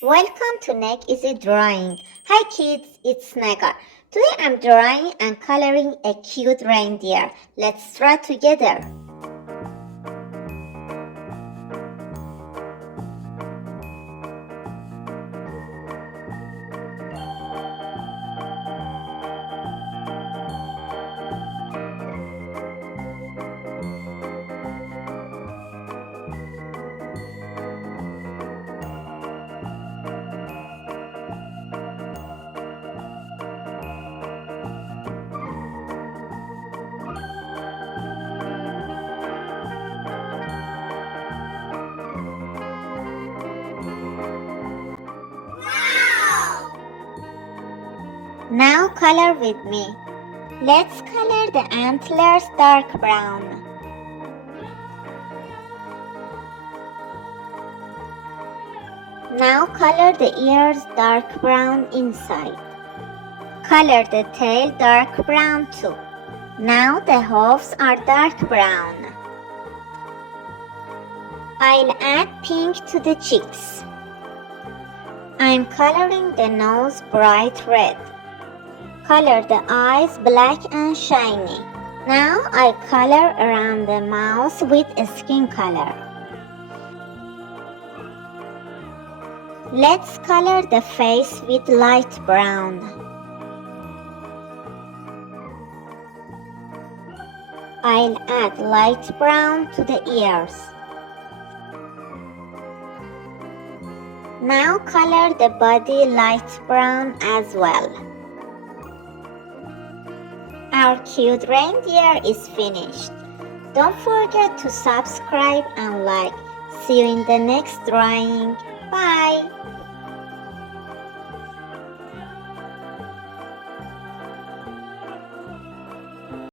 Welcome to NegEasyDrawing. Hi kids, it's Negar. Today I'm drawing and coloring a cute reindeer. Let's draw together. Now color with me. Let's color the antlers dark brown. Now color the ears dark brown inside. Color the tail dark brown too. Now the hooves are dark brown. I'll add pink to the cheeks. I'm coloring the nose bright red. Color the eyes black and shiny. Now I color around the mouth with a skin color. Let's color the face with light brown. I'll add light brown to the ears. Now color the body light brown as well. Our cute reindeer is finished. Don't forget to subscribe and like. See you in the next drawing. Bye!